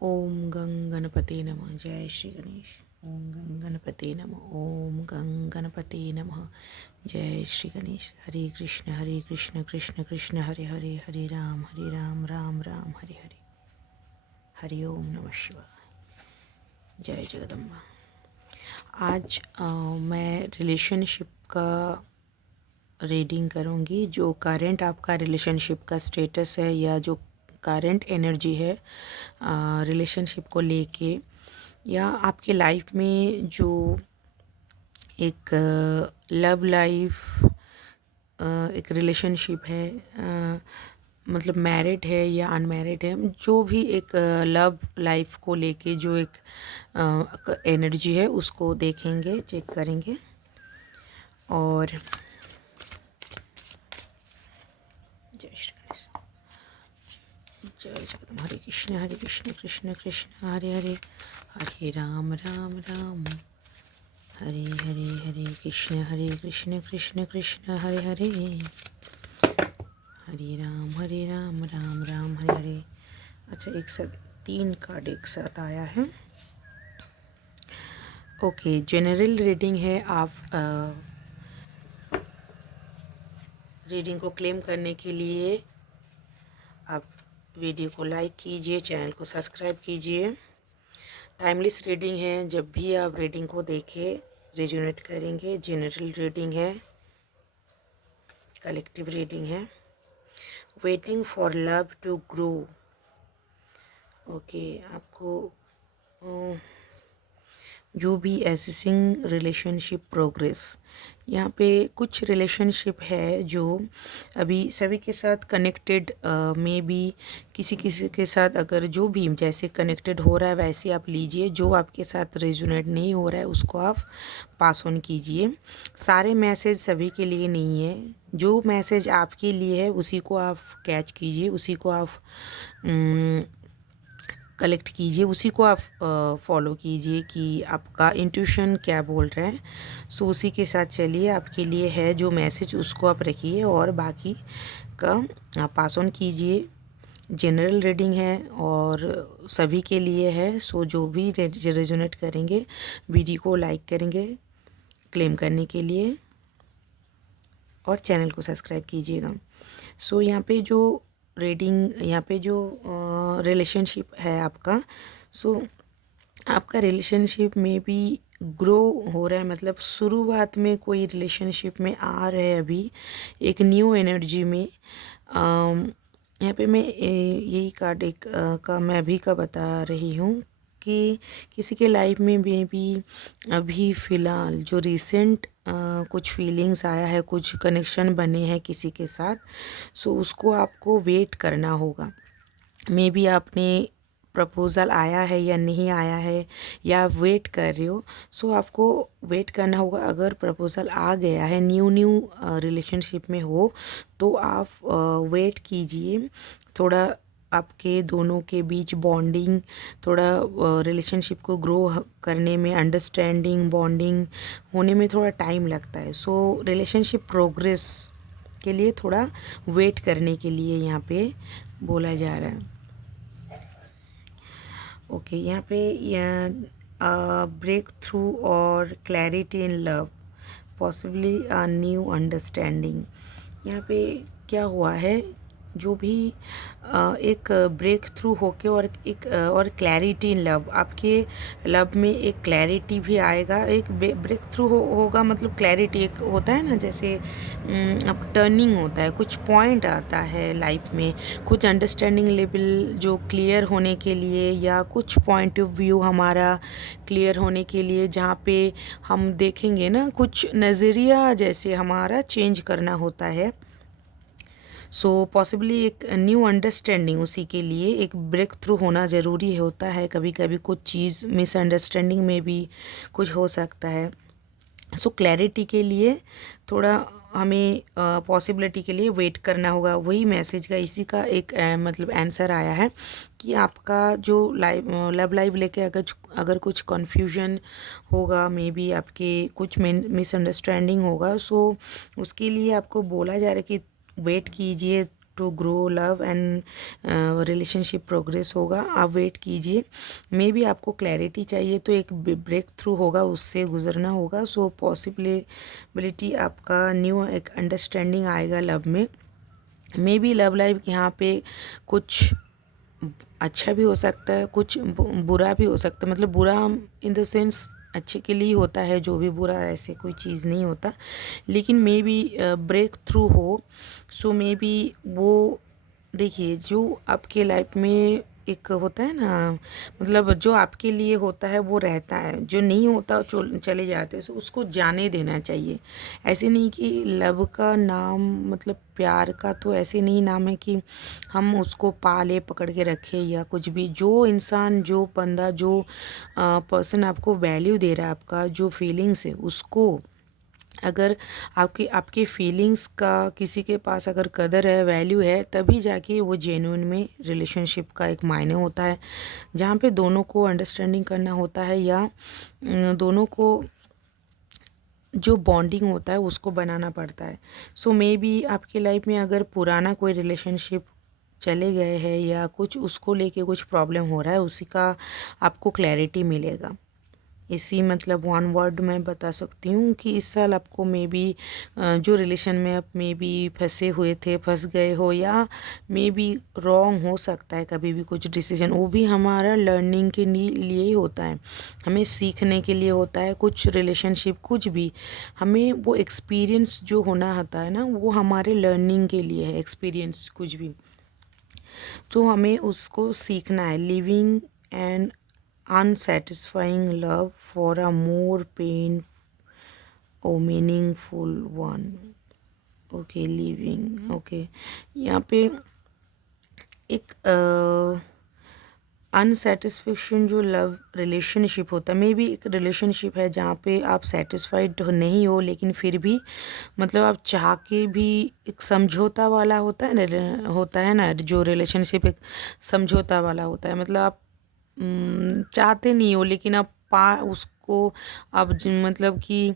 ओम गं गणपते नमः। जय श्री गणेश। ओम गं गणपते नमः। ओम गं गणपते नमः। जय श्री गणेश। हरे कृष्ण कृष्ण कृष्ण हरे हरे, हरे राम राम राम हरे हरे। हरि ओम नमः शिवाय। जय जगदम्बा। आज मैं रिलेशनशिप का रीडिंग करूँगी। जो करंट आपका रिलेशनशिप का स्टेटस है या जो करंट एनर्जी है रिलेशनशिप को लेके, या आपके लाइफ में जो एक लव लाइफ, एक रिलेशनशिप है, मतलब मैरिड है या अनमैरिड है, जो भी एक लव लाइफ को लेके जो एक एनर्जी है उसको देखेंगे, चेक करेंगे। और जय श्री गणेश। जय जगदम्बा। हरे कृष्ण कृष्ण कृष्ण हरे हरे, हरे राम राम हरे हरे, हरे कृष्ण कृष्ण कृष्ण हरे हरे, हरे राम राम हरे हरे। अच्छा, एक साथ 3 कार्ड एक साथ आया है। ओके, जनरल रीडिंग है। आप रीडिंग को क्लेम करने के लिए आप वीडियो को लाइक कीजिए, चैनल को सब्सक्राइब कीजिए। टाइमलेस रीडिंग है, जब भी आप रीडिंग को देखें रेजोनेट करेंगे। जनरल रीडिंग है, कलेक्टिव रीडिंग है। Waiting for love to grow. Okay, आपको जो भी एसेसिंग रिलेशनशिप प्रोग्रेस, यहाँ पे कुछ रिलेशनशिप है जो अभी सभी के साथ कनेक्टेड, में भी किसी किसी के साथ अगर जो भी जैसे कनेक्टेड हो रहा है वैसे आप लीजिए। जो आपके साथ रेजोनेट नहीं हो रहा है उसको आप पास ऑन कीजिए। सारे मैसेज सभी के लिए नहीं है। जो मैसेज आपके लिए है उसी को आप कैच कीजिए, उसी को आप कलेक्ट कीजिए, उसी को आप फॉलो कीजिए कि आपका इंट्यूशन क्या बोल रहा है। सो उसी के साथ चलिए। आपके लिए है जो मैसेज उसको आप रखिए और बाकी का आप पास ऑन कीजिए। जनरल रीडिंग है और सभी के लिए है। सो जो भी रेजोनेट करेंगे वीडियो को लाइक करेंगे क्लेम करने के लिए और चैनल को सब्सक्राइब कीजिएगा। सो यहाँ पे जो रीडिंग, यहाँ पे जो रिलेशनशिप है आपका, सो आपका रिलेशनशिप में भी ग्रो हो रहा है। मतलब शुरुआत में कोई रिलेशनशिप में आ रहे हैं अभी एक न्यू एनर्जी में। यहाँ पे मैं यही कार्ड एक का मैं अभी का बता रही हूँ कि किसी के लाइफ में भी अभी फ़िलहाल जो रिसेंट कुछ फीलिंग्स आया है, कुछ कनेक्शन बने हैं किसी के साथ, सो उसको आपको वेट करना होगा। मे बी आपने प्रपोज़ल आया है या नहीं आया है या आप वेट कर रहे हो, सो आपको वेट करना होगा। अगर प्रपोज़ल आ गया है, न्यू रिलेशनशिप में हो, तो आप वेट कीजिए। थोड़ा आपके दोनों के बीच बॉन्डिंग, थोड़ा रिलेशनशिप को ग्रो करने में, अंडरस्टैंडिंग बॉन्डिंग होने में थोड़ा टाइम लगता है। सो रिलेशनशिप प्रोग्रेस के लिए थोड़ा वेट करने के लिए यहाँ पे बोला जा रहा है। ओके, यहाँ पे ब्रेक थ्रू और clarity in love, possibly a new understanding. यहाँ पे क्या हुआ है, जो भी एक ब्रेक थ्रू होके और एक और क्लैरिटी इन लव, आपके लव में एक क्लैरिटी भी आएगा। एक ब्रेक थ्रू होगा मतलब क्लैरिटी एक होता है ना, जैसे अब टर्निंग होता है, कुछ पॉइंट आता है लाइफ में, कुछ अंडरस्टैंडिंग लेवल जो क्लियर होने के लिए, या कुछ पॉइंट ऑफ व्यू हमारा क्लियर होने के लिए, जहाँ पे हम देखेंगे ना कुछ नज़रिया जैसे हमारा चेंज करना होता है। सो पॉसिबली एक न्यू अंडरस्टैंडिंग, उसी के लिए एक ब्रेक थ्रू होना ज़रूरी होता है। कभी कभी कुछ चीज़ मिसअंडरस्टैंडिंग में भी कुछ हो सकता है। सो क्लैरिटी के लिए थोड़ा हमें पॉसिबिलिटी के लिए वेट करना होगा। वही मैसेज का इसी का एक मतलब आंसर आया है कि आपका जो लव लाइफ लेके अगर कुछ कन्फ्यूजन होगा, मे बी आपके कुछ मिसअंडरस्टैंडिंग होगा, सो उसके लिए आपको बोला जा रहा है कि वेट कीजिए, to grow love and relationship progress होगा। आप वेट कीजिए, मे बी आपको क्लैरिटी चाहिए तो एक ब्रेक थ्रू होगा, उससे गुजरना होगा। सो पॉसिबिलिटी आपका न्यू एक अंडरस्टैंडिंग आएगा लव में। मे बी लव लाइफ यहाँ पे कुछ अच्छा भी हो सकता है, कुछ बुरा भी हो सकता है। मतलब बुरा इन द सेंस अच्छे के लिए ही होता है, जो भी बुरा ऐसे कोई चीज़ नहीं होता। लेकिन मे बी ब्रेक थ्रू हो। सो मे बी वो देखिए जो आपके लाइफ में एक होता है ना, मतलब जो आपके लिए होता है वो रहता है, जो नहीं होता चले जाते हैं। सो उसको जाने देना चाहिए। ऐसे नहीं कि लव का नाम मतलब प्यार का तो ऐसे नहीं नाम है कि हम उसको पाले पकड़ के रखें या कुछ भी। जो इंसान, जो बंदा, जो पर्सन आपको वैल्यू दे रहा है, आपका जो फीलिंग्स है उसको, अगर आपकी आपके फीलिंग्स का किसी के पास अगर कदर है, वैल्यू है, तभी जाके वो जेन्युइन में रिलेशनशिप का एक मायने होता है, जहाँ पे दोनों को अंडरस्टैंडिंग करना होता है या दोनों को जो बॉन्डिंग होता है उसको बनाना पड़ता है। सो मे बी आपकी लाइफ में अगर पुराना कोई रिलेशनशिप चले गए हैं या कुछ उसको लेके कुछ प्रॉब्लम हो रहा है, उसी का आपको क्लैरिटी मिलेगा। इसी मतलब वन वर्ड में बता सकती हूँ कि इस साल आपको मे बी जो रिलेशन में आप मे बी फंसे हुए थे, फंस गए हो, या मे बी रॉन्ग हो सकता है कभी भी कुछ डिसीजन, वो भी हमारा लर्निंग के लिए ही होता है, हमें सीखने के लिए होता है। कुछ रिलेशनशिप कुछ भी हमें वो एक्सपीरियंस जो होना होता है ना, वो हमारे लर्निंग के लिए है। एक्सपीरियंस कुछ भी तो हमें उसको सीखना है। Living and unsatisfying love for a more pain or meaningful one। Okay living, okay यहाँ पे एक अनसेटिस्फेक्शन जो लव रिलेशनशिप होता है, मे बी एक रिलेशनशिप है जहाँ पे आप सेटिस्फाइड नहीं हो, लेकिन फिर भी मतलब आप चाह के भी एक समझौता वाला होता है ना, जो रिलेशनशिप एक समझौता वाला होता है। मतलब आप चाहते नहीं हो लेकिन आप पा उसको अब मतलब कि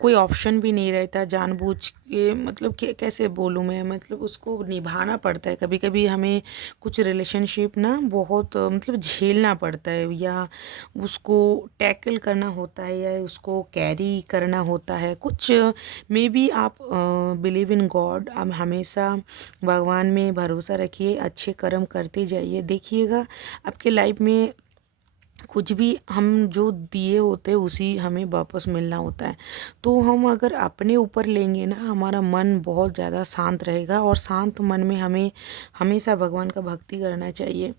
कोई ऑप्शन भी नहीं रहता, जानबूझ के मतलब कैसे बोलूँ मैं, मतलब उसको निभाना पड़ता है। कभी कभी हमें कुछ रिलेशनशिप ना बहुत मतलब झेलना पड़ता है, या उसको टैकल करना होता है, या उसको कैरी करना होता है कुछ। मे बी आप बिलीव इन गॉड, आप हमेशा भगवान में भरोसा रखिए, अच्छे कर्म करते जाइए, देखिएगा आपके लाइफ में कुछ भी हम जो दिए होते हैं उसी हमें वापस मिलना होता है। तो हम अगर अपने ऊपर लेंगे ना, हमारा मन बहुत ज़्यादा शांत रहेगा, और शांत मन में हमें हमेशा भगवान का भक्ति करना चाहिए।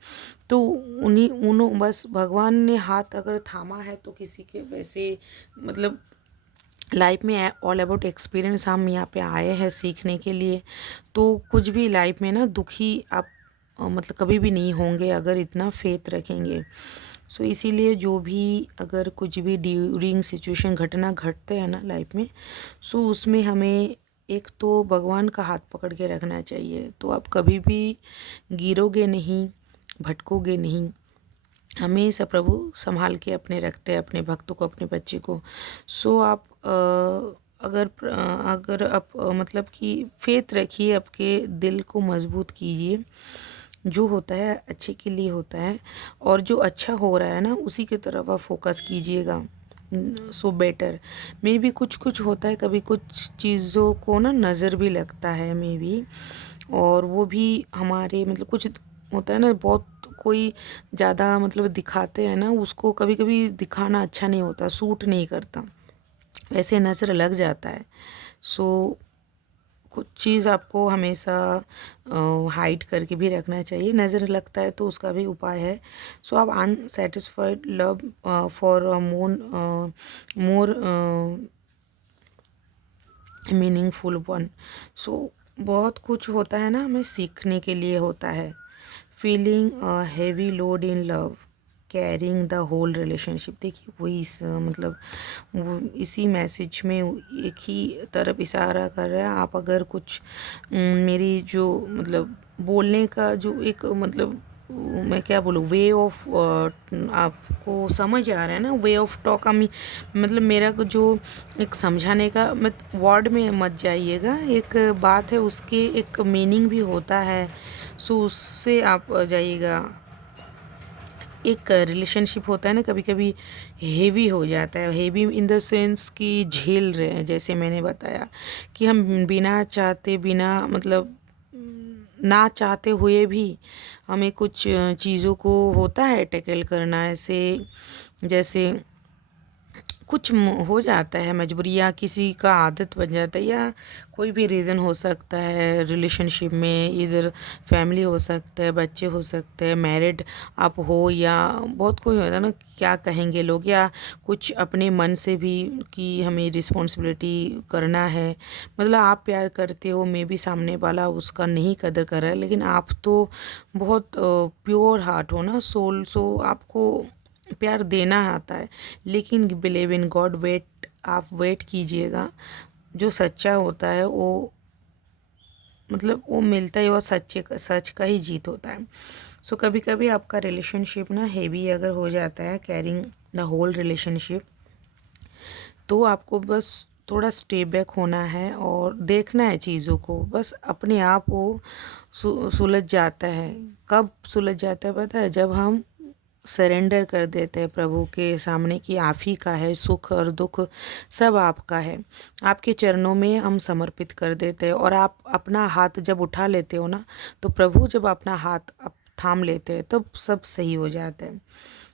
तो उन्हीं उन्हों बस भगवान ने हाथ अगर थामा है तो किसी के वैसे मतलब लाइफ में ऑल अबाउट एक्सपीरियंस हम यहाँ पे आए हैं सीखने के लिए। तो कुछ भी लाइफ में ना दुखी आप मतलब कभी भी नहीं होंगे अगर इतना फेथ रखेंगे। सो इसीलिए जो भी अगर कुछ भी ड्यूरिंग सिचुएशन घटना घटते हैं ना लाइफ में, सो उसमें हमें एक तो भगवान का हाथ पकड़ के रखना चाहिए, तो आप कभी भी गिरोगे नहीं, भटकोगे नहीं। हमेशा प्रभु संभाल के अपने रखते हैं अपने भक्तों को, अपने बच्चे को। सो आप अगर आप मतलब कि फेथ रखिए, आपके दिल को मजबूत कीजिए। जो होता है अच्छे के लिए होता है, और जो अच्छा हो रहा है ना उसी की तरफ आप फोकस कीजिएगा। So better. मे बी कुछ कुछ होता है, कभी कुछ चीज़ों को ना नज़र भी लगता है मे बी, और वो भी हमारे मतलब कुछ होता है ना, बहुत कोई ज़्यादा मतलब दिखाते हैं ना, उसको कभी कभी दिखाना अच्छा नहीं होता, सूट नहीं करता, वैसे नज़र लग जाता है। सो कुछ चीज़ आपको हमेशा हाइड करके भी रखना चाहिए, नज़र लगता है तो उसका भी उपाय है। सो आप unsatisfied love for more meaningful one. So बहुत कुछ होता है ना, हमें सीखने के लिए होता है। Feeling heavy load in love, carrying the whole relationship. देखिए वही मतलब वो इसी मैसेज में एक ही तरफ इशारा कर रहा है। आप अगर कुछ मेरी जो मतलब बोलने का जो एक मतलब मैं क्या बोलूँ, वे ऑफ, आपको समझ आ रहा है ना, वे ऑफ टॉक। हम मतलब मेरा जो एक समझाने का मत वर्ड में मत जाइएगा, एक बात है उसके एक मीनिंग भी होता है, सो उससे आप जाइएगा। एक रिलेशनशिप होता है ना, कभी कभी हेवी हो जाता है, हेवी इन द सेंस कि झेल रहे हैं, जैसे मैंने बताया कि हम बिना चाहते, बिना मतलब ना चाहते हुए भी हमें कुछ चीज़ों को होता है टैकल करना, ऐसे जैसे कुछ हो जाता है मजबूरी, या किसी का आदत बन जाता है, या कोई भी रीज़न हो सकता है रिलेशनशिप में। इधर फैमिली हो सकता है, बच्चे हो सकते हैं, मैरिड आप हो, या बहुत कोई होता है ना, क्या कहेंगे लोग, या कुछ अपने मन से भी कि हमें रिस्पॉन्सिबिलिटी करना है। मतलब आप प्यार करते हो, मे बी सामने वाला उसका नहीं कदर कर रहा है, लेकिन आप तो बहुत प्योर हार्ट हो ना, सोल, सो आपको प्यार देना आता है। लेकिन बिलीव इन गॉड, वेट, आप वेट कीजिएगा, जो सच्चा होता है वो मतलब वो मिलता है, और सच का ही जीत होता है। सो कभी कभी आपका रिलेशनशिप ना हेवी अगर हो जाता है, कैरिंग द होल रिलेशनशिप, तो आपको बस थोड़ा स्टे बैक होना है और देखना है चीज़ों को, बस अपने आप वो सुलझ जाता है। कब सुलझ जाता है पता है? जब हम सरेंडर कर देते हैं प्रभु के सामने कि आप ही का है, सुख और दुख सब आपका है, आपके चरणों में हम समर्पित कर देते हैं। और आप अपना हाथ जब उठा लेते हो ना, तो प्रभु जब अपना हाथ आप थाम लेते हैं, तब सब सही हो जाता है।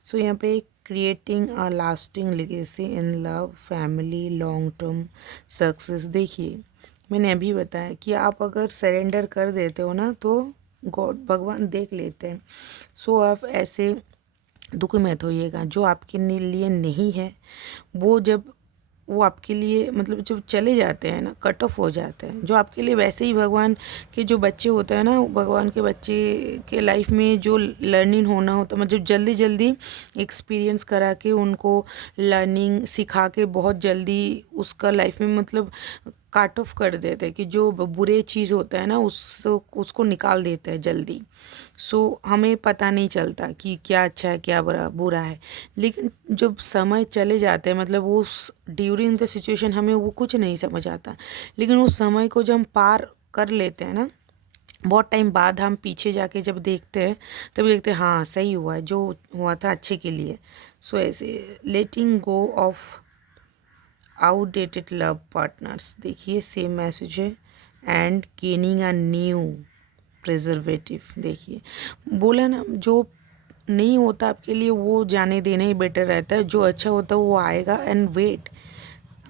सो यहाँ पे creating a lasting legacy in love, family, long term success. देखिए मैंने अभी बताया कि आप अगर सरेंडर कर देते हो ना, तो गॉड, भगवान देख लेते हैं। सो आप ऐसे दुख मत होइएगा, जो आपके लिए नहीं है, वो जब वो आपके लिए मतलब जब चले जाते हैं ना, कट ऑफ हो जाते हैं, जो आपके लिए, वैसे ही भगवान के जो बच्चे होते हैं ना, भगवान के बच्चे के लाइफ में जो लर्निंग होना होता है, मतलब जल्दी जल्दी एक्सपीरियंस करा के उनको लर्निंग सिखा के बहुत जल्दी उसका लाइफ में मतलब काट ऑफ कर देते हैं, कि जो बुरे चीज़ होता है ना उसको निकाल देते हैं जल्दी। सो हमें पता नहीं चलता कि क्या अच्छा है क्या बुरा बुरा है। लेकिन जब समय चले जाते हैं, मतलब वो ड्यूरिंग द सिचुएशन हमें वो कुछ नहीं समझ आता, लेकिन उस समय को जब हम पार कर लेते हैं ना, बहुत टाइम बाद हम पीछे जाके जब देखते हैं, तब देखते हैं हाँ सही हुआ है, जो हुआ था अच्छे के लिए। सो ऐसे लेटिंग गो ऑफ आउटडेटेड लव पार्टनर्स, देखिए सेम मैसेज है, and gaining a new preservative. देखिए बोला ना, जो नहीं होता आपके लिए वो जाने देना ही बेटर रहता है, जो अच्छा होता है वो आएगा। एंड वेट,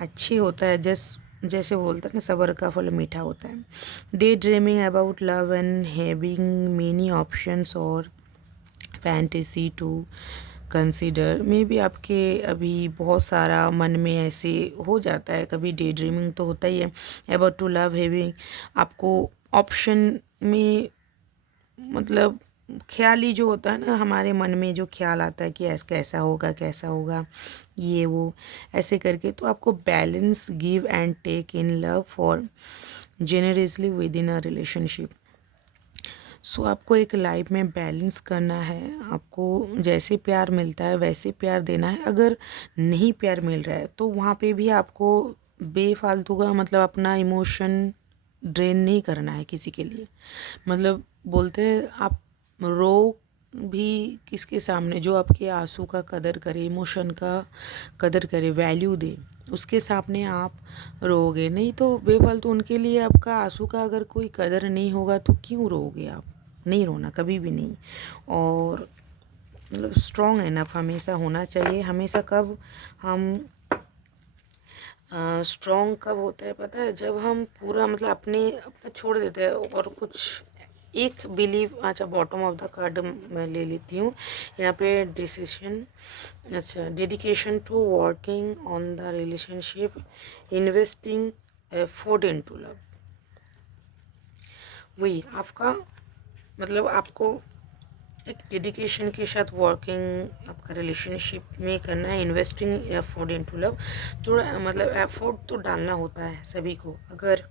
अच्छे होता है, जैसे बोलते हैं ना, सब्र का फल मीठा होता है। Day dreaming about love and having many options और फैंटेसी टू कंसीडर। मे भी आपके अभी बहुत सारा मन में ऐसे हो जाता है, कभी डे ड्रीमिंग तो होता ही है अबाउट टू लव हैविंग, आपको ऑप्शन में मतलब ख्याल ही जो होता है ना, हमारे मन में जो ख्याल आता है कि ऐसा कैसा होगा, कैसा होगा, ये वो ऐसे करके। तो आपको balance, give and take in love for generously within a relationship. So आपको एक लाइफ में बैलेंस करना है, आपको जैसे प्यार मिलता है वैसे प्यार देना है। अगर नहीं प्यार मिल रहा है, तो वहाँ पे भी आपको बेफालतू का मतलब अपना इमोशन ड्रेन नहीं करना है किसी के लिए। मतलब बोलते हैं आप रो भी किसके सामने, जो आपके आंसू का कदर करे, इमोशन का कदर करे, वैल्यू दे, उसके सामने आप रोओगे। नहीं तो बेफालतू उनके लिए आपका आंसू का अगर कोई कदर नहीं होगा, तो क्यों रोओगे आप? नहीं रोना कभी भी नहीं। और मतलब स्ट्रॉन्ग इनफ हमेशा होना चाहिए। हमेशा कब हम स्ट्रॉन्ग कब होता है पता है? जब हम पूरा मतलब अपने अपना छोड़ देते हैं और कुछ एक बिलीव। अच्छा, बॉटम ऑफ द कार्ड मैं ले लेती हूँ यहाँ पे। डिसीजन, अच्छा, dedication to working on the relationship, investing effort into love. वही आपका मतलब आपको एक डेडिकेशन के साथ वर्किंग आपका रिलेशनशिप में करना है, इन्वेस्टिंग एफर्ट इनटू लव। थोड़ा मतलब एफर्ट तो डालना होता है सभी को। अगर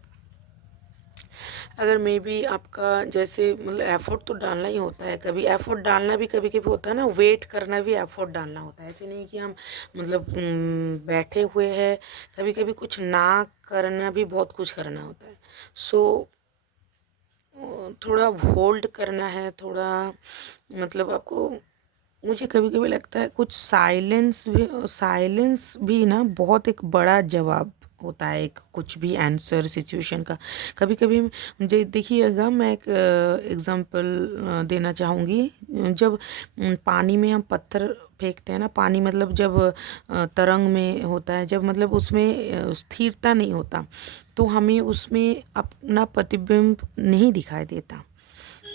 अगर मे बी आपका जैसे मतलब एफर्ट तो डालना ही होता है, कभी एफर्ट डालना भी कभी कभी होता है ना, वेट करना भी एफर्ट डालना होता है। ऐसे नहीं कि हम मतलब बैठे हुए हैं, कभी कभी कुछ ना करना भी बहुत कुछ करना होता है। सो थोड़ा होल्ड करना है, थोड़ा मतलब आपको, मुझे कभी कभी लगता है कुछ साइलेंस भी ना बहुत एक बड़ा जवाब होता है, एक कुछ भी आंसर सिचुएशन का। कभी कभी मुझे देखिएगा, मैं एक एग्जांपल देना चाहूँगी। जब पानी में हम पत्थर फेंकते हैं ना, पानी मतलब जब तरंग में होता है, जब मतलब उसमें स्थिरता नहीं होता, तो हमें उसमें अपना प्रतिबिंब नहीं दिखाई देता,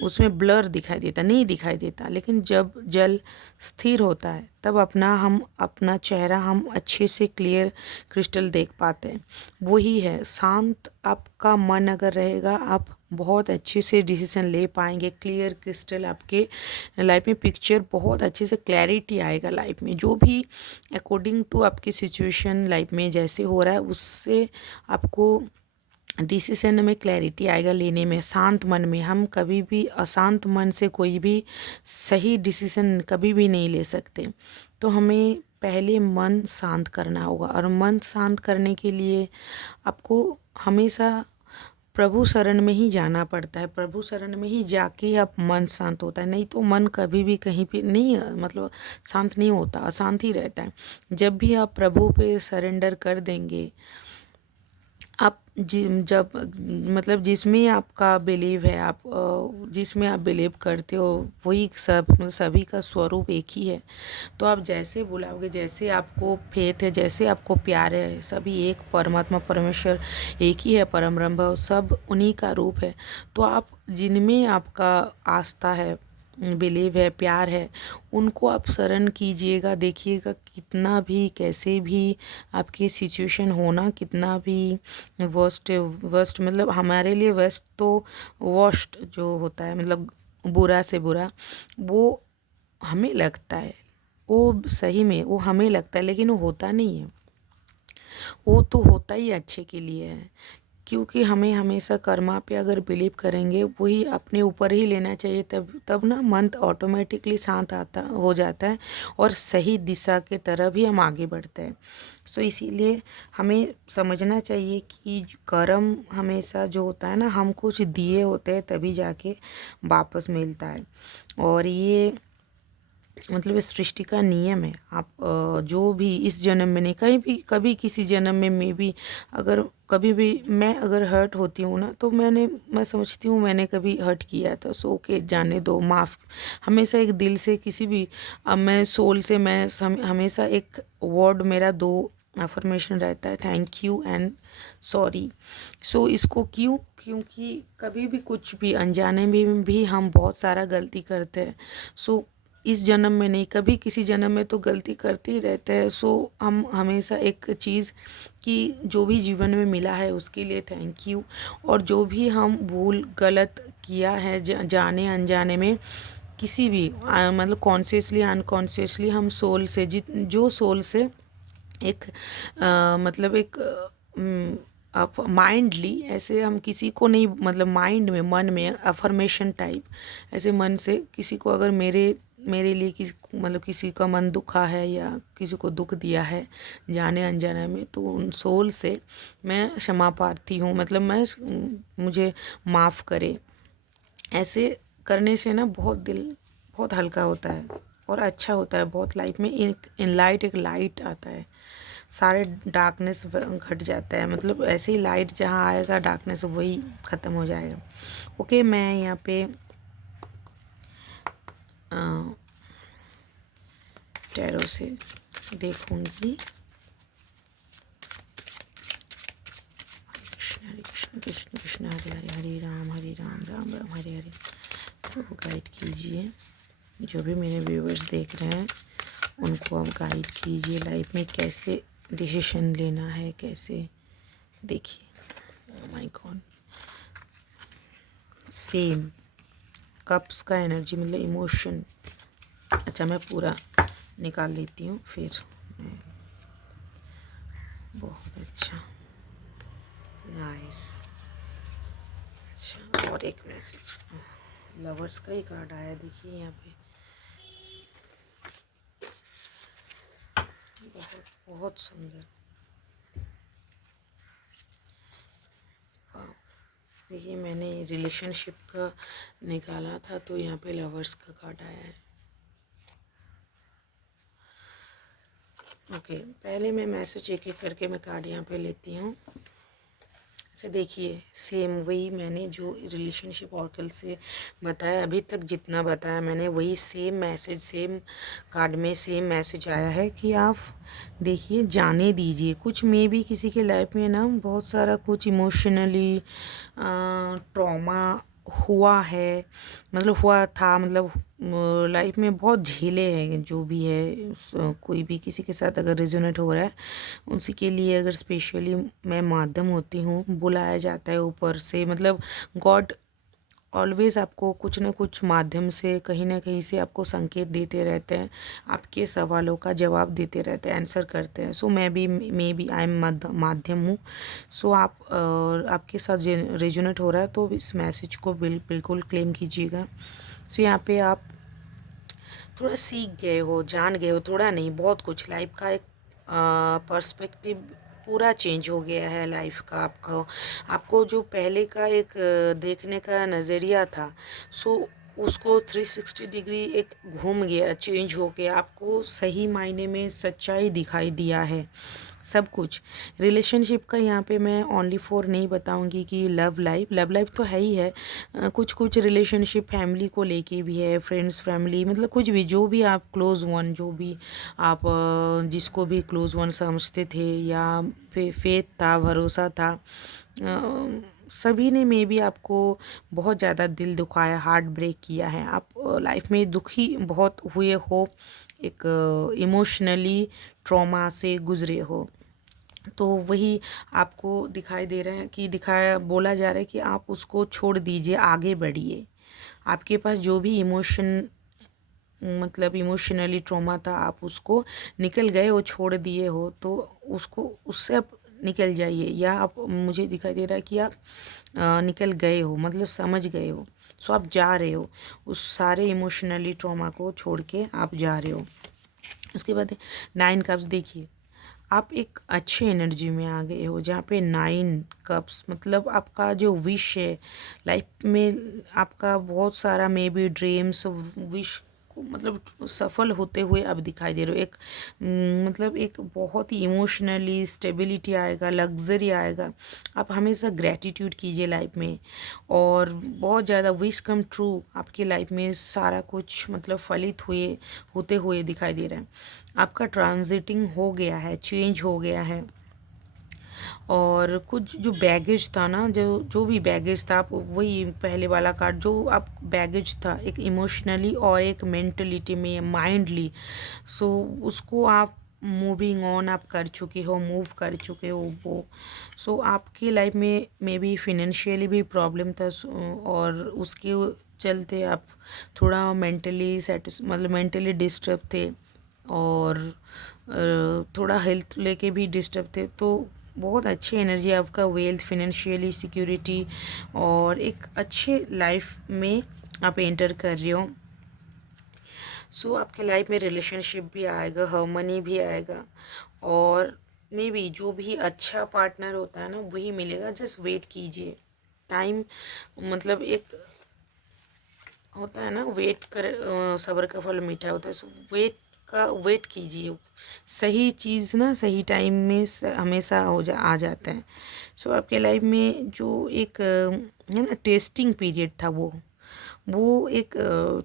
उसमें ब्लर दिखाई देता, नहीं दिखाई देता। लेकिन जब जल स्थिर होता है, तब हम अपना चेहरा हम अच्छे से क्लियर क्रिस्टल देख पाते हैं। वही है, शांत आपका मन अगर रहेगा, आप बहुत अच्छे से डिसीजन ले पाएंगे। क्लियर क्रिस्टल आपके लाइफ में पिक्चर बहुत अच्छे से क्लैरिटी आएगा लाइफ में, जो भी अकॉर्डिंग टू आपकी सिचुएशन लाइफ में जैसे हो रहा है, उससे आपको डिसीजन में क्लैरिटी आएगा लेने में। शांत मन में, हम कभी भी अशांत मन से कोई भी सही डिसीजन कभी भी नहीं ले सकते। तो हमें पहले मन शांत करना होगा, और मन शांत करने के लिए आपको हमेशा प्रभु शरण में ही जाना पड़ता है। प्रभु शरण में ही जाके ही आप मन शांत होता है, नहीं तो मन कभी भी कहीं पे नहीं मतलब शांत नहीं होता, अशांत ही रहता है। जब भी आप प्रभु पे सरेंडर कर देंगे, आप जब मतलब जिसमें आपका बिलीव है, आप जिसमें आप बिलीव करते हो, वही सब मतलब सभी का स्वरूप एक ही है। तो आप जैसे बुलाओगे, जैसे आपको फेथ है, जैसे आपको प्यार है, सभी एक परमात्मा परमेश्वर एक ही है, परम ब्रह्म, सब उन्हीं का रूप है। तो आप जिनमें आपका आस्था है, बिलीव है, प्यार है, उनको आप शरण कीजिएगा। देखिएगा कितना भी कैसे भी आपकी सिचुएशन होना, कितना भी वर्स्ट वर्स्ट मतलब हमारे लिए वर्स्ट तो वर्स्ट जो होता है, मतलब बुरा से बुरा, वो हमें लगता है, वो सही में वो हमें लगता है, लेकिन वो होता नहीं है। वो तो होता ही अच्छे के लिए है, क्योंकि हमें हमेशा कर्मा पे अगर बिलीव करेंगे, वही अपने ऊपर ही लेना चाहिए, तब तब ना मन ऑटोमेटिकली शांत आता हो जाता है, और सही दिशा के तरफ ही हम आगे बढ़ते हैं। सो इसीलिए हमें समझना चाहिए कि कर्म हमेशा जो होता है ना, हम कुछ दिए होते हैं तभी जाके वापस मिलता है। और ये मतलब इस सृष्टि का नियम है। आप जो भी इस जन्म में नहीं, कहीं भी कभी किसी जन्म में मे भी, अगर कभी भी मैं अगर हर्ट होती हूँ ना, तो मैं समझती हूँ मैंने कभी हर्ट किया था, सो ओके, जाने दो, माफ़। हमेशा एक दिल से किसी भी मैं सोल से मैं हमेशा एक वर्ड मेरा दो अफर्मेशन रहता है, थैंक यू एंड सॉरी। सो इसको क्योंकि कभी भी कुछ भी अनजाने में भी हम बहुत सारा गलती करते हैं। सो इस जन्म में नहीं, कभी किसी जन्म में तो गलती करते ही रहते हैं। सो हम हमेशा एक चीज़ कि जो भी जीवन में मिला है उसके लिए थैंक यू, और जो भी हम भूल गलत किया है जाने अनजाने में, किसी भी मतलब कॉन्शियसली अनकॉन्शियसली, हम सोल से जो सोल से एक मतलब एक आप माइंडली ऐसे हम किसी को नहीं, मतलब माइंड में मन में अफर्मेशन टाइप ऐसे मन से किसी को, अगर मेरे मेरे लिए किसी मतलब किसी का मन दुखा है या किसी को दुख दिया है जाने अनजाने में, तो उन सोल से मैं क्षमा प्रार्थी हूँ, मतलब मैं मुझे माफ़ करे। ऐसे करने से ना बहुत दिल बहुत हल्का होता है और अच्छा होता है, बहुत लाइफ में एक लाइट आता है, सारे डार्कनेस घट जाता है। मतलब ऐसे ही लाइट जहाँ आएगा, डार्कनेस वही ख़त्म हो जाएगा। ओके, मैं यहाँ पे टैरो से देखूंगी। हरे कृष्ण कृष्ण कृष्ण हरे हरे, हरे राम राम राम हरे हरे। तो गाइड कीजिए, जो भी मेरे व्यूवर्स देख रहे हैं उनको आप गाइड कीजिए, लाइफ में कैसे डिसीजन लेना है, कैसे। देखिए, माय गॉड, सेम कप्स का एनर्जी मतलब इमोशन। अच्छा, मैं पूरा निकाल लेती हूँ फिर मैं, बहुत अच्छा, नाइस। अच्छा, और एक मैसेज लवर्स का ही कार्ड आया, देखिए यहाँ पे। बहुत बहुत सुंदर। वाह, देखिए मैंने रिलेशनशिप का निकाला था तो यहाँ पे लवर्स का कार्ड आया है। ओके, पहले मैं मैसेज एक एक करके मैं कार्ड यहाँ पे लेती हूँ। अच्छा देखिए, सेम वही मैंने जो रिलेशनशिप ऑर्कल से बताया, अभी तक जितना बताया मैंने वही सेम मैसेज, सेम कार्ड में सेम मैसेज आया है कि आप देखिए जाने दीजिए। कुछ में भी किसी के लाइफ में ना बहुत सारा कुछ इमोशनली ट्रॉमा हुआ है, मतलब हुआ था, मतलब लाइफ में बहुत झेले हैं जो भी है। कोई भी किसी के साथ अगर रेजोनेट हो रहा है, उसी के लिए अगर स्पेशली मैं माध्यम होती हूँ, बुलाया जाता है ऊपर से, मतलब गॉड ऑलवेज आपको कुछ ना कुछ माध्यम से, कहीं ना कहीं से आपको संकेत देते रहते हैं, आपके सवालों का जवाब देते रहते हैं, आंसर करते हैं। सो मैं भी आई एम माध्यम हूँ। सो आप आपके साथ रेजोनेट हो रहा है तो इस मैसेज को बिल्कुल क्लेम कीजिएगा। सो यहाँ पे आप थोड़ा सीख गए हो, जान गए हो, थोड़ा नहीं बहुत कुछ, लाइफ का एक पर्सपेक्टिव पूरा चेंज हो गया है लाइफ का। आपका आपको जो पहले का एक देखने का नज़रिया था, सो उसको 360 डिग्री एक घूम गया, चेंज हो गया, आपको सही मायने में सच्चाई दिखाई दिया है सब कुछ। रिलेशनशिप का यहाँ पे मैं ओनली फॉर नहीं बताऊँगी कि लव लाइफ तो है ही है, कुछ कुछ रिलेशनशिप फैमिली को लेके भी है, फ्रेंड्स फैमिली, मतलब कुछ भी, जो भी आप क्लोज़ वन, जो भी आप जिसको भी क्लोज़ वन समझते थे या फेथ था, भरोसा था, सभी ने मे भी आपको बहुत ज़्यादा दिल दुखाया, हार्ट ब्रेक किया है। आप लाइफ में दुखी बहुत हुए हो, एक इमोशनली ट्रॉमा से गुज़रे हो। तो वही आपको दिखाई दे रहा है कि दिखाया बोला जा रहा है कि आप उसको छोड़ दीजिए, आगे बढ़िए। आपके पास जो भी इमोशन, मतलब इमोशनली ट्रॉमा था, आप उसको निकल गए हो, छोड़ दिए हो, तो उसको उससे आप निकल जाइए। या आप, मुझे दिखाई दे रहा है कि आप निकल गए हो, मतलब समझ गए हो। सो आप जा रहे हो, उस सारे इमोशनली ट्रॉमा को छोड़ के आप जा रहे हो। उसके बाद 9 कप्स, देखिए आप एक अच्छे एनर्जी में आ गए हो, जहाँ पे 9 कप्स मतलब आपका जो विश है लाइफ में, आपका बहुत सारा मे बी ड्रीम्स विश को मतलब सफल होते हुए अब दिखाई दे रहे हो। एक मतलब एक बहुत ही इमोशनली स्टेबिलिटी आएगा, लग्जरी आएगा। आप हमेशा ग्रैटिट्यूड कीजिए लाइफ में, और बहुत ज़्यादा विश कम ट्रू आपकी लाइफ में सारा कुछ मतलब फलित हुए होते हुए दिखाई दे रहा है। आपका ट्रांजिटिंग हो गया है, चेंज हो गया है। और कुछ जो बैगेज था ना, जो जो भी बैगेज था, आप वही पहले वाला कार्ड, जो आप बैगेज था एक इमोशनली और एक मेंटलिटी में, माइंडली, सो उसको आप मूविंग ऑन आप कर चुके हो, मूव कर चुके हो वो। सो आपकी लाइफ में मे बी फिनेंशियली भी प्रॉब्लम था, और उसके चलते आप थोड़ा मेंटली मतलब मेंटली डिस्टर्ब थे, और थोड़ा हेल्थ लेके भी डिस्टर्ब थे। तो बहुत अच्छी एनर्जी आपका, वेल्थ, फिनेंशियली सिक्योरिटी, और एक अच्छे लाइफ में आप एंटर कर रहे हो। सो आपके लाइफ में रिलेशनशिप भी आएगा, हार्मनी भी आएगा, और मे बी जो भी अच्छा पार्टनर होता है ना वही मिलेगा। जस्ट वेट कीजिए, टाइम, मतलब एक होता है ना, वेट कर सब्र का फल मीठा होता है। सो वेट कीजिए, सही चीज़ ना सही टाइम में हमेशा आ जाता है। सो आपके लाइफ में जो एक है ना टेस्टिंग पीरियड था, वो एक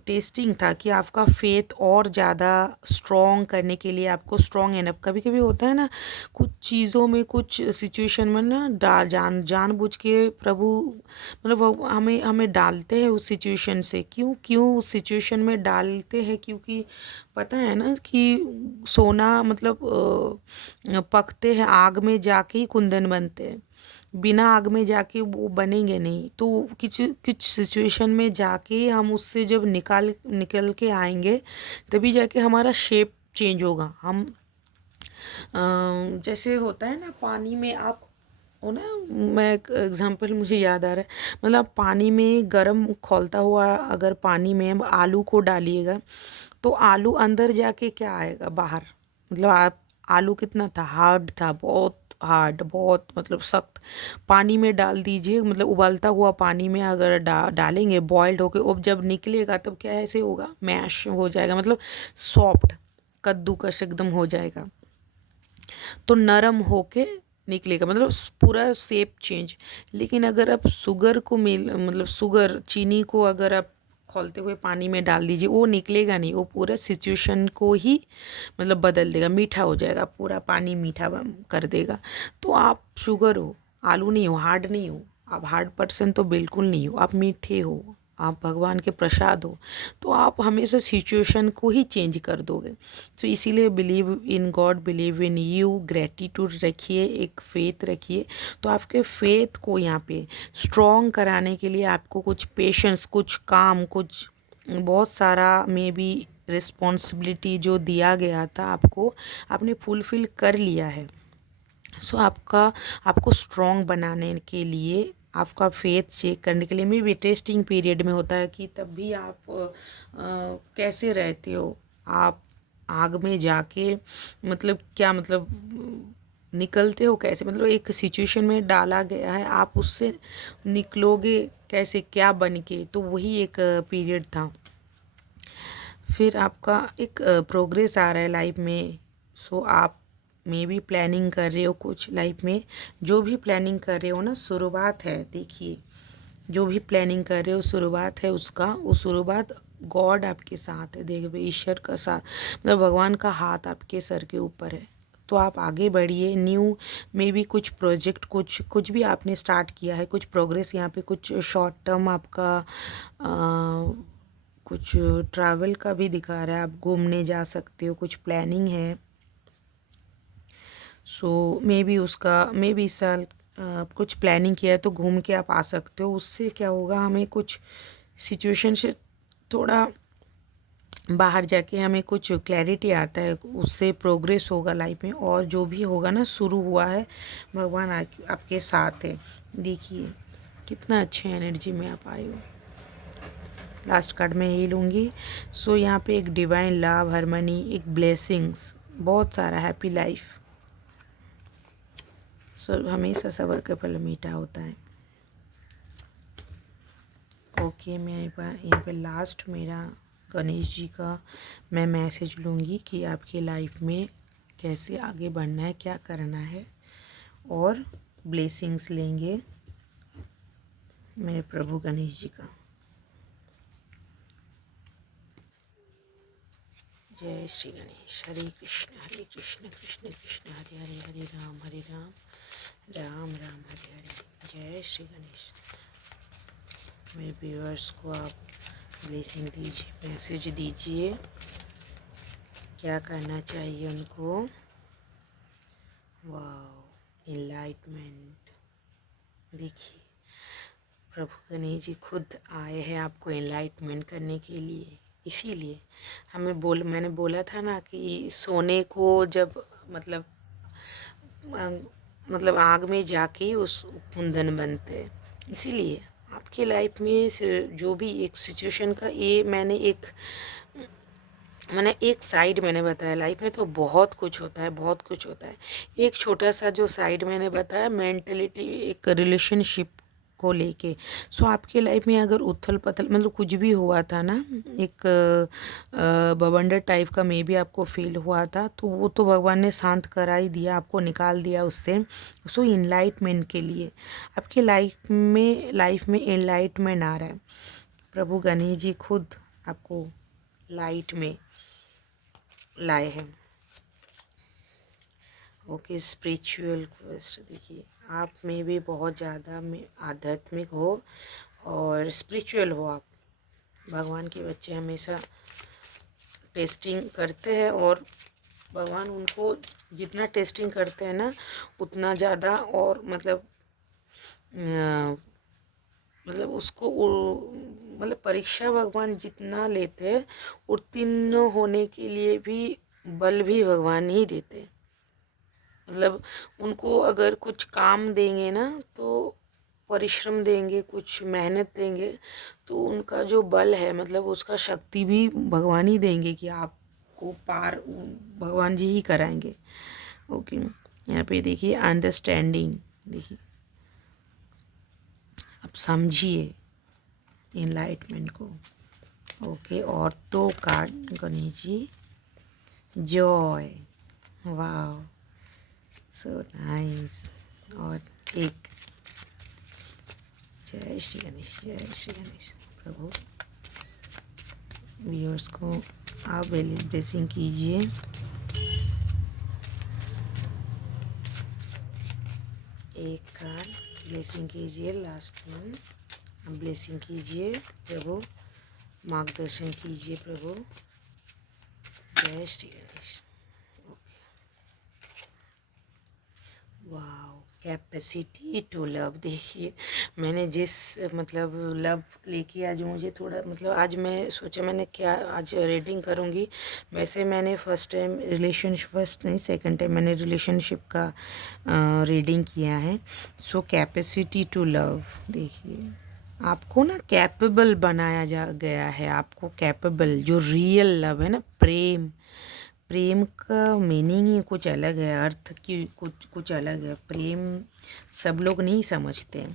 टेस्टिंग था कि आपका फेथ और ज़्यादा स्ट्रॉन्ग करने के लिए आपको स्ट्रॉन्ग एनफ। कभी कभी होता है ना कुछ चीज़ों में, कुछ सिचुएशन में ना जानबूझ के प्रभु, मतलब वो हमें हमें डालते हैं उस सिचुएशन से। क्यों क्यों उस सिचुएशन में डालते हैं? क्योंकि पता है ना कि सोना मतलब पकते हैं आग में जाके ही कुंदन बनते हैं, बिना आग में जाके वो बनेंगे नहीं। तो कुछ कुछ सिचुएशन में जाके हम उससे जब निकल के आएंगे, तभी जाके हमारा शेप चेंज होगा। हम जैसे होता है ना पानी में आप वो ना, मैं एक एग्जांपल मुझे याद आ रहा है, मतलब पानी में गरम खौलता हुआ अगर पानी में आलू को डालिएगा तो आलू अंदर जाके क्या आएगा बाहर, मतलब आप आलू कितना था, हार्ड था, बहुत हार्ड, बहुत मतलब सख्त। पानी में डाल दीजिए, मतलब उबलता हुआ पानी में अगर डालेंगे बॉइल्ड होके, अब जब निकलेगा तब क्या ऐसे होगा, मैश हो जाएगा, मतलब सॉफ्ट, कद्दूकश एकदम हो जाएगा, तो नरम होके निकलेगा, मतलब पूरा शेप चेंज। लेकिन अगर आप शुगर को मिल मतलब शुगर चीनी को अगर आप खौलते हुए पानी में डाल दीजिए, वो निकलेगा नहीं, वो पूरा सिचुएशन को ही मतलब बदल देगा, मीठा हो जाएगा, पूरा पानी मीठा कर देगा। तो आप शुगर हो, आलू नहीं हो, हार्ड नहीं हो, आप हार्ड पर्सन तो बिल्कुल नहीं हो, आप मीठे हो, आप भगवान के प्रसाद हो, तो आप हमेशा सिचुएशन को ही चेंज कर दोगे। तो इसीलिए believe in God, believe in you, gratitude रखिए, एक फेथ रखिए। तो आपके फेथ को यहाँ पे स्ट्रॉन्ग कराने के लिए आपको कुछ पेशेंस, कुछ काम, कुछ बहुत सारा मे बी रिस्पॉन्सिबिलिटी जो दिया गया था आपको, आपने फुलफ़िल कर लिया है। सो आपको स्ट्रॉन्ग बनाने के लिए, आपका फेथ चेक करने के लिए, मे भी टेस्टिंग पीरियड में होता है कि तब भी आप कैसे रहते हो, आप आग में जाके मतलब क्या, मतलब निकलते हो कैसे, मतलब एक सिचुएशन में डाला गया है, आप उससे निकलोगे कैसे, क्या बन के, तो वही एक पीरियड था। फिर आपका एक प्रोग्रेस आ रहा है लाइफ में। सो आप मे भी प्लानिंग कर रहे हो कुछ लाइफ में, जो भी प्लानिंग कर रहे हो ना, शुरुआत है, देखिए जो भी प्लानिंग कर रहे हो शुरुआत है उसका, वो शुरुआत गॉड आपके साथ है, देखिए ईश्वर का साथ, मतलब भगवान का हाथ आपके सर के ऊपर है। तो आप आगे बढ़िए, न्यू मे बी कुछ प्रोजेक्ट, कुछ कुछ भी आपने स्टार्ट किया है, कुछ प्रोग्रेस यहाँ पे, कुछ शॉर्ट टर्म आपका कुछ ट्रैवल का भी दिखा रहा है, आप घूमने जा सकते हो, कुछ प्लानिंग है। सो मे बी उसका, मे बी इस साल आप कुछ प्लानिंग किया है तो घूम के आप आ सकते हो। उससे क्या होगा, हमें कुछ सिचुएशन से थोड़ा बाहर जाके हमें कुछ क्लैरिटी आता है, उससे प्रोग्रेस होगा लाइफ में, और जो भी होगा ना शुरू हुआ है, भगवान आपके साथ है। देखिए कितना अच्छे एनर्जी में आप आए हो। लास्ट कार्ड में यही लूँगी। सो यहाँ पे एक डिवाइन लव, हारमनी, एक ब्लेसिंग्स, बहुत सारा हैप्पी लाइफ। सो हमेशा सबर का फल मीठा होता है। ओके, मैं यहाँ पे लास्ट मेरा गणेश जी का मैं मैसेज लूँगी कि आपकी लाइफ में कैसे आगे बढ़ना है, क्या करना है, और ब्लेसिंग्स लेंगे मेरे प्रभु गणेश जी का। जय श्री गणेश। हरे कृष्ण कृष्ण कृष्ण हरे हरे, हरे राम राम राम हरे हरे। जय श्री गणेश। मेरे व्यूअर्स को आप ब्लेसिंग दीजिए, मैसेज दीजिए, क्या करना चाहिए उनको। वाह, एनलाइटमेंट। देखिए प्रभु गणेश जी खुद आए हैं आपको एनलाइटमेंट करने के लिए। इसीलिए मैंने बोला था ना कि सोने को जब मतलब मतलब आग में जाके उस कुंदन बनते हैं। इसीलिए आपके लाइफ में जो भी एक सिचुएशन का, ये मैंने एक साइड मैंने बताया, लाइफ में तो बहुत कुछ होता है, बहुत कुछ होता है। एक छोटा सा जो साइड मैंने बताया, मेंटलिटी, एक रिलेशनशिप को लेके। सो आपके लाइफ में अगर उथल पथल मतलब कुछ भी हुआ था ना, एक बवंडर टाइप का मे भी आपको फील हुआ था, तो वो तो भगवान ने शांत करा ही दिया, आपको निकाल दिया उससे। सो इनलाइटमेंट के लिए आपके लाइफ में इनलाइटमेंट आ रहा है। प्रभु गणेश जी खुद आपको लाइट में लाए हैं। Okay, spiritual quest. देखिए आप में भी बहुत ज़्यादा में आध्यात्मिक हो और स्पिरिचुअल हो आप। भगवान के बच्चे हमेशा टेस्टिंग करते हैं, और भगवान उनको जितना टेस्टिंग करते हैं ना, उतना ज़्यादा, और मतलब उसको मतलब परीक्षा भगवान जितना लेते हैं, उत्तीर्ण होने के लिए भी बल भी भगवान ही देते हैं। मतलब उनको अगर कुछ काम देंगे ना तो परिश्रम देंगे, कुछ मेहनत देंगे, तो उनका जो बल है मतलब उसका शक्ति भी भगवान ही देंगे कि आपको पार भगवान जी ही कराएंगे। ओके, यहाँ पे देखिए अंडरस्टैंडिंग, देखिए अब समझिए इनलाइटमेंट को। ओके, और दो कार्ड गणेश जी, जॉय, वाह सो नाइस। और एक जय श्री गणेश, जय श्री गणेश। प्रभु व्यूअर्स को आप ब्लेसिंग कीजिए। एक कार्ड ब्लेसिंग कीजिए, लास्ट में ब्लेसिंग कीजिए प्रभु, मार्गदर्शन कीजिए प्रभु। जय श्री गणेश। वाह, कैपेसिटी टू लव। देखिए मैंने जिस मतलब लव लेके आज मुझे थोड़ा मतलब आज मैं सोचा मैंने क्या आज रीडिंग करूँगी। वैसे मैंने फर्स्ट टाइम रिलेशनशिप, फर्स्ट नहीं सेकंड टाइम मैंने रिलेशनशिप का रीडिंग किया है। सो कैपेसिटी टू लव, देखिए आपको ना कैपेबल बनाया जा गया है, आपको कैपेबल, जो रियल लव है ना, प्रेम, प्रेम का मीनिंग ही कुछ अलग है, अर्थ की कुछ अलग है। प्रेम सब लोग नहीं समझते।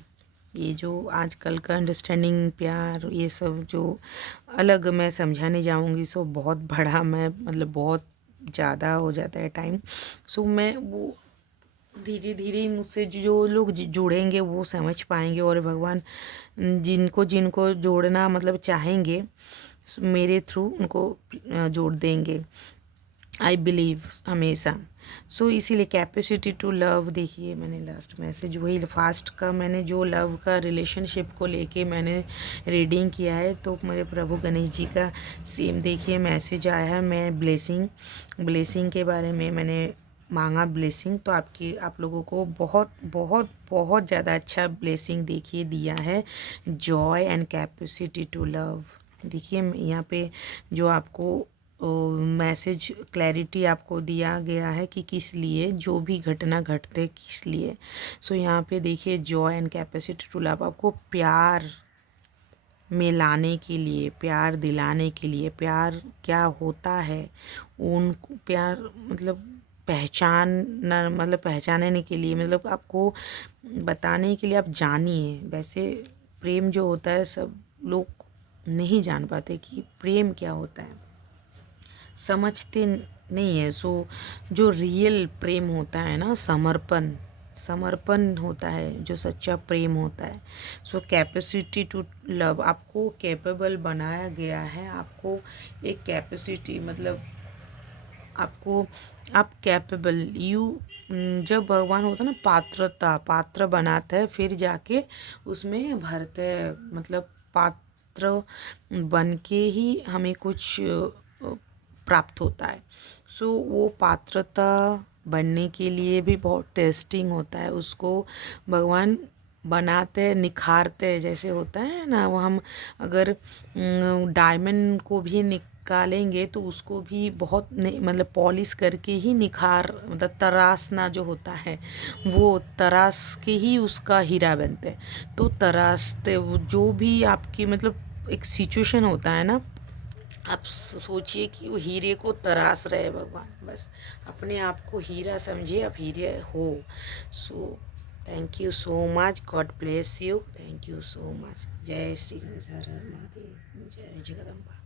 ये जो आजकल का अंडरस्टैंडिंग, प्यार, ये सब जो अलग मैं समझाने जाऊंगी सो बहुत बड़ा, मैं मतलब बहुत ज़्यादा हो जाता है टाइम। सो मैं वो धीरे धीरे मुझसे जो लोग जुड़ेंगे वो समझ पाएंगे, और भगवान जिनको जिनको जोड़ना मतलब चाहेंगे मेरे थ्रू उनको जोड़ देंगे, आई बिलीव हमेशा। सो इसीलिए कैपेसिटी टू लव, देखिए मैंने लास्ट मैसेज वही फास्ट का, मैंने जो लव का रिलेशनशिप को लेके मैंने रीडिंग किया है, तो मेरे प्रभु गणेश जी का सेम देखिए मैसेज आया है। मैं ब्लेसिंग के बारे में मैंने मांगा ब्लेसिंग, तो आप लोगों को बहुत बहुत बहुत ज़्यादा अच्छा ब्लेसिंग देखिए दिया है, joy and capacity to love. देखिए यहाँ पे जो आपको मैसेज क्लैरिटी आपको दिया गया है कि किस लिए जो भी घटना घटते किस लिए। सो यहाँ पे देखिए joy and capacity to love, आपको प्यार में लाने के लिए, प्यार दिलाने के लिए, प्यार क्या होता है उनको प्यार मतलब पहचानना, मतलब पहचानने के लिए, मतलब आपको बताने के लिए, आप जानिए। वैसे प्रेम जो होता है सब लोग नहीं जान पाते कि प्रेम क्या होता है, समझते नहीं है। सो जो रियल प्रेम होता है ना, समर्पण, समर्पण होता है जो सच्चा प्रेम होता है। सो कैपेसिटी टू लव, आपको कैपेबल बनाया गया है, आपको एक कैपेसिटी मतलब आपको, आप कैपेबल यू, जब भगवान होता है ना पात्रता, पात्र बनाता है फिर जाके उसमें भरते हैं, मतलब पात्र बन के ही हमें कुछ प्राप्त होता है। सो वो पात्रता बनने के लिए भी बहुत टेस्टिंग होता है, उसको भगवान बनाते हैं, निखारते हैं। जैसे होता है ना, वो हम अगर डायमंड को भी निकालेंगे तो उसको भी बहुत मतलब पॉलिश करके ही निखार, मतलब तराशना जो होता है वो तराश के ही उसका हीरा बनते हैं। तो तराशते वो जो भी आपकी मतलब एक सिचुएशन होता है ना, आप सोचिए कि वो हीरे को तराश रहे भगवान, बस अपने आप को हीरा समझिए, आप हीरे हो। So thank you so much, God bless you, thank you so much. जय श्री गणेश, हर हर महादेव, जय जगदम्बा।